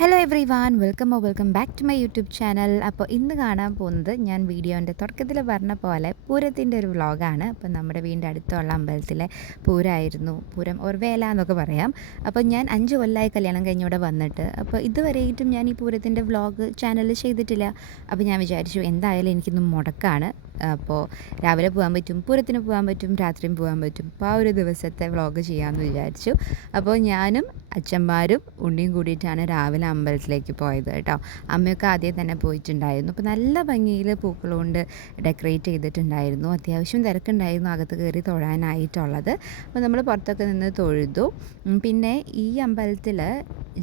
Hello everyone welcome back to my YouTube channel. അപ്പോൾ ഇന്ന് കാണാൻ പോകുന്നത് ഞാൻ വീഡിയോൻ്റെ തുടക്കത്തിൽ പറഞ്ഞ പോലെ പൂരത്തിൻ്റെ ഒരു വ്ളോഗാണ്. അപ്പോൾ നമ്മുടെ വീടിൻ്റെ അടുത്തുള്ള അമ്പലത്തിലെ പൂരമായിരുന്നു. പൂരം വേല എന്നൊക്കെ പറയാം. അപ്പോൾ ഞാൻ 5 കൊല്ലമായി കല്യാണം കഴിഞ്ഞൂടെ വന്നിട്ട്. അപ്പോൾ ഇതുവരെയായിട്ടും ഞാൻ ഈ പൂരത്തിൻ്റെ വ്ളോഗ് ചാനലിൽ ചെയ്തിട്ടില്ല. അപ്പോൾ ഞാൻ വിചാരിച്ചു എന്തായാലും എനിക്കിന്ന് മുടക്കാണ്. അപ്പോൾ രാവിലെ പോകാൻ പറ്റും, പൂരത്തിന് പോകാൻ പറ്റും, രാത്രിയും പോകാൻ പറ്റും. അപ്പോൾ ആ ഒരു ദിവസത്തെ വ്ളോഗ് ചെയ്യാമെന്ന് വിചാരിച്ചു. അപ്പോൾ ഞാനും അച്ഛന്മാരും ഉണ്ണിയും കൂടിയിട്ടാണ് രാവിലെ അമ്പലത്തിലേക്ക് പോയത് കേട്ടോ. അമ്മയൊക്കെ ആദ്യം തന്നെ പോയിട്ടുണ്ടായിരുന്നു. അപ്പോൾ നല്ല ഭംഗിയിൽ പൂക്കൾ കൊണ്ട് ഡെക്കറേറ്റ് ചെയ്തിട്ടുണ്ടായിരുന്നു. അത്യാവശ്യം തിരക്കുണ്ടായിരുന്നു അകത്ത് കയറി തൊഴാനായിട്ടുള്ളത്. അപ്പോൾ നമ്മൾ പുറത്തൊക്കെ നിന്ന് തൊഴുതു. പിന്നെ ഈ അമ്പലത്തിൽ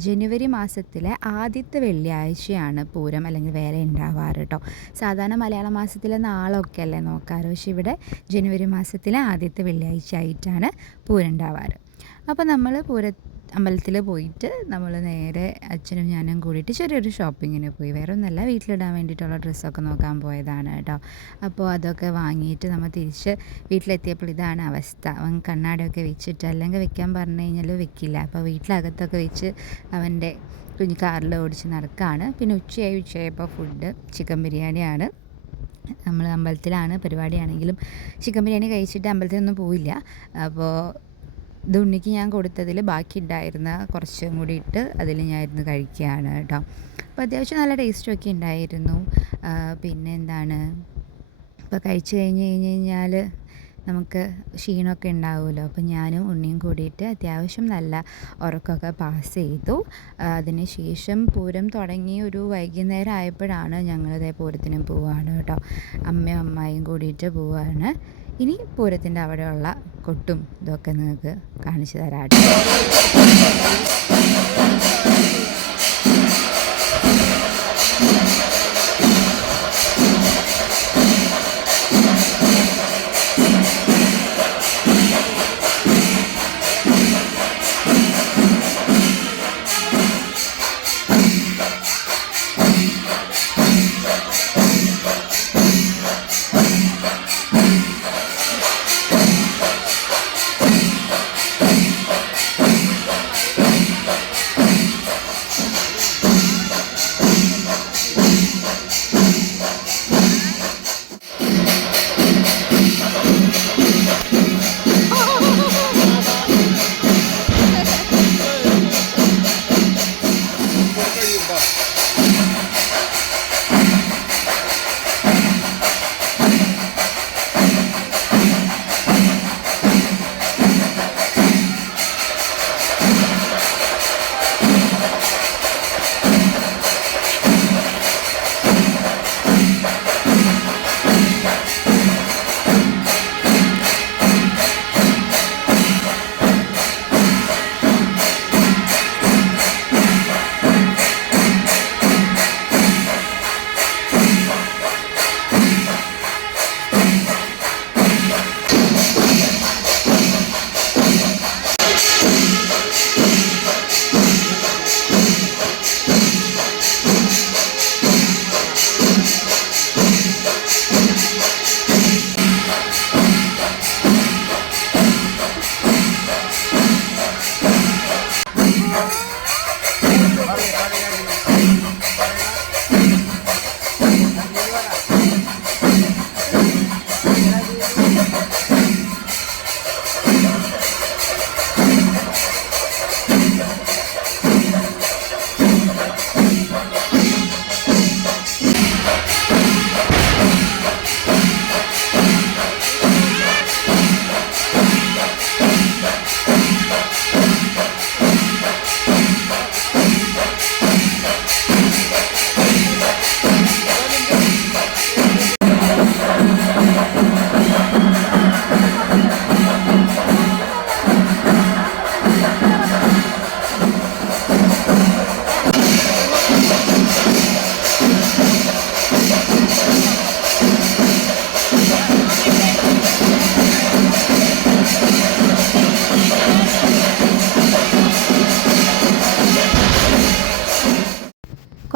ജനുവരി മാസത്തിലെ ആദ്യത്തെ വെള്ളിയാഴ്ചയാണ് പൂരം അല്ലെങ്കിൽ വേല ഉണ്ടാവാറ് കേട്ടോ. സാധാരണ മലയാള മാസത്തിലെ നാളൊക്കെ അല്ലേ നോക്കാറ്, പക്ഷേ ഇവിടെ ജനുവരി മാസത്തിലെ ആദ്യത്തെ വെള്ളിയാഴ്ച ആയിട്ടാണ് പൂരം ഉണ്ടാവാറ്. അപ്പോൾ നമ്മൾ അമ്പലത്തിൽ പോയിട്ട് നമ്മൾ നേരെ അച്ഛനും ഞാനും കൂടിയിട്ട് ചെറിയൊരു ഷോപ്പിങ്ങിന് പോയി. വേറെ ഒന്നല്ല, വീട്ടിലിടാൻ വേണ്ടിയിട്ടുള്ള ഡ്രസ്സൊക്കെ നോക്കാൻ പോയതാണ് കേട്ടോ. അപ്പോൾ അതൊക്കെ വാങ്ങിയിട്ട് നമ്മൾ തിരിച്ച് വീട്ടിലെത്തിയപ്പോൾ ഇതാണ് അവസ്ഥ. അവൻ കണ്ണാടിയൊക്കെ വെച്ചിട്ട്, അല്ലെങ്കിൽ വെക്കാൻ പറഞ്ഞു കഴിഞ്ഞാൽ വെക്കില്ല. അപ്പോൾ വീട്ടിലകത്തൊക്കെ വെച്ച് അവൻ്റെ കുഞ്ഞ് കാറിൽ ഓടിച്ച് നടക്കുകയാണ്. പിന്നെ ഉച്ചയായപ്പോൾ ഫുഡ് ചിക്കൻ ബിരിയാണിയാണ്. നമ്മൾ അമ്പലത്തിലാണ് പരിപാടിയാണെങ്കിലും ചിക്കൻ ബിരിയാണി കഴിച്ചിട്ട് അമ്പലത്തിലൊന്നും പോയില്ല. അപ്പോൾ ഇത് ഉണ്ണിക്ക് ഞാൻ കൊടുത്തതിൽ ബാക്കി ഉണ്ടായിരുന്ന കുറച്ചും കൂടി ഇട്ട് അതിൽ ഞാൻ ഇരുന്ന് കഴിക്കുകയാണ് കേട്ടോ. അപ്പോൾ അത്യാവശ്യം നല്ല ടേസ്റ്റൊക്കെ ഉണ്ടായിരുന്നു. പിന്നെ എന്താണ്, ഇപ്പോൾ കഴിച്ച് കഴിഞ്ഞാൽ നമുക്ക് ക്ഷീണമൊക്കെ ഉണ്ടാവുമല്ലോ. അപ്പോൾ ഞാനും ഉണ്ണിയും കൂടിയിട്ട് അത്യാവശ്യം നല്ല ഉറക്കമൊക്കെ പാസ് ചെയ്തു. അതിന് ശേഷം പൂരം തുടങ്ങി ഒരു വൈകുന്നേരം ആയപ്പോഴാണ് ഞങ്ങളിതേ പൂരത്തിന് പോവുകയാണ് കേട്ടോ. അമ്മയും അമ്മായിയും കൂടിയിട്ട് പോവുകയാണ്. ഇനി പൂരത്തിൻ്റെ അവിടെയുള്ള കൊട്ടും ഇതൊക്കെ നിങ്ങൾക്ക് കാണിച്ചു തരാം.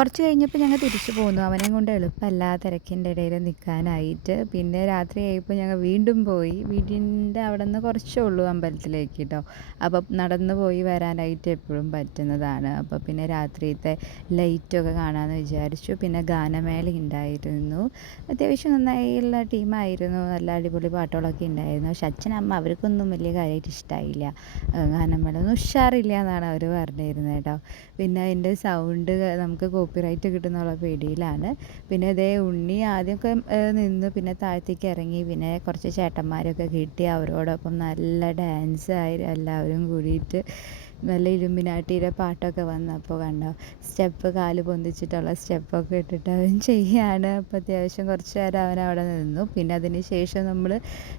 കുറച്ച് കഴിഞ്ഞപ്പോൾ ഞങ്ങൾ തിരിച്ചു പോന്നു. അവനെയും കൊണ്ട് എളുപ്പമല്ല തിരക്കിൻ്റെ ഇടയിൽ നിൽക്കാനായിട്ട്. പിന്നെ രാത്രിയായപ്പോൾ ഞങ്ങൾ വീണ്ടും പോയി. വീടിൻ്റെ അവിടെ നിന്ന് കുറച്ചേ ഉള്ളൂ അമ്പലത്തിലേക്ക് കേട്ടോ. അപ്പം നടന്നു പോയി വരാനായിട്ട് എപ്പോഴും പറ്റുന്നതാണ്. അപ്പോൾ പിന്നെ രാത്രിയത്തെ ലൈറ്റൊക്കെ കാണാമെന്ന് വിചാരിച്ചു. പിന്നെ ഗാനമേള ഉണ്ടായിരുന്നു. അത്യാവശ്യം നന്നായുള്ള ടീമായിരുന്നു. നല്ല അടിപൊളി പാട്ടുകളൊക്കെ ഉണ്ടായിരുന്നു. പക്ഷെ അച്ഛനമ്മ അവർക്കൊന്നും വലിയ കാര്യമായിട്ട് ഇഷ്ടമായില്ല. ഗാനമേള ഒന്നും ഉഷാറില്ല എന്നാണ് അവർ പറഞ്ഞിരുന്നത് കേട്ടോ. പിന്നെ അതിൻ്റെ സൗണ്ട് നമുക്ക് കോപ്പിറൈറ്റ് കിട്ടുന്നുള്ള പേടിയിലാണ്. പിന്നെ ഇതേ ഉണ്ണി ആദ്യമൊക്കെ നിന്ന് പിന്നെ താഴത്തേക്ക് ഇറങ്ങി. പിന്നെ കുറച്ച് ചേട്ടന്മാരൊക്കെ കിട്ടി. അവരോടൊപ്പം നല്ല ഡാൻസ് ആയി എല്ലാവരും കൂടിയിട്ട് നല്ല ഇലുമിനാട്ടിയുടെ പാട്ടൊക്കെ വന്നപ്പോൾ കണ്ടോ സ്റ്റെപ്പ് കാല് പൊന്തിച്ചിട്ടുള്ള സ്റ്റെപ്പൊക്കെ ഇട്ടിട്ട് അവൻ ചെയ്യാണ്. അപ്പോൾ അത്യാവശ്യം കുറച്ച് നേരം അവൻ അവിടെ നിന്നു. പിന്നെ അതിന് ശേഷം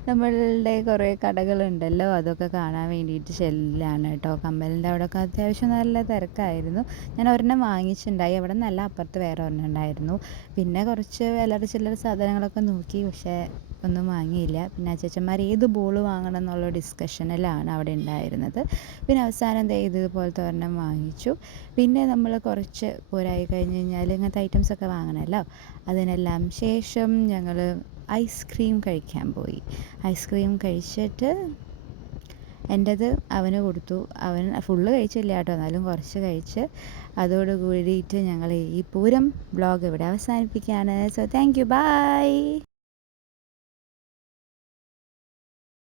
നമ്മളുടെ കുറേ കടകളുണ്ടല്ലോ അതൊക്കെ കാണാൻ വേണ്ടിയിട്ട് ചെല്ലാണ് കേട്ടോ. കമ്മലിൻ്റെ അവിടെയൊക്കെ അത്യാവശ്യം നല്ല തിരക്കായിരുന്നു. ഞാൻ ഒരെണ്ണം വാങ്ങിച്ചിട്ടുണ്ടായി. അവിടെ നല്ല അപ്പുറത്ത് വേറെ ഒരെണ്ണം ഉണ്ടായിരുന്നു. പിന്നെ കുറച്ച് ചില്ലറ സാധനങ്ങളൊക്കെ നോക്കി. പക്ഷേ ഒന്നും വാങ്ങിയില്ല. പിന്നെ അച്ചച്ചന്മാർ ഏത് ബോൾ വാങ്ങണം എന്നുള്ള ഡിസ്കഷനിലാണ് അവിടെ ഉണ്ടായിരുന്നത്. പിന്നെ അവസാനം ഇതുപോലത്തെ ഒരെണ്ണം വാങ്ങിച്ചു. പിന്നെ നമ്മൾ കുറച്ച് പോരായി കഴിഞ്ഞ് കഴിഞ്ഞാൽ ഇങ്ങനത്തെ ഐറ്റംസൊക്കെ വാങ്ങണമല്ലോ. അതിനെല്ലാം ശേഷം ഞങ്ങൾ ഐസ്ക്രീം കഴിക്കാൻ പോയി. ഐസ്ക്രീം കഴിച്ചിട്ട് എൻ്റേത് അവന് കൊടുത്തു. അവൻ ഫുള്ള് കഴിച്ചില്ല കേട്ടോ, എന്നാലും കുറച്ച് കഴിച്ച്. അതോട് കൂടിയിട്ട് ഞങ്ങൾ ഈ പൂരം വ്ളോഗ് ഇവിടെ അവസാനിപ്പിക്കുകയാണ്. So thank you, by.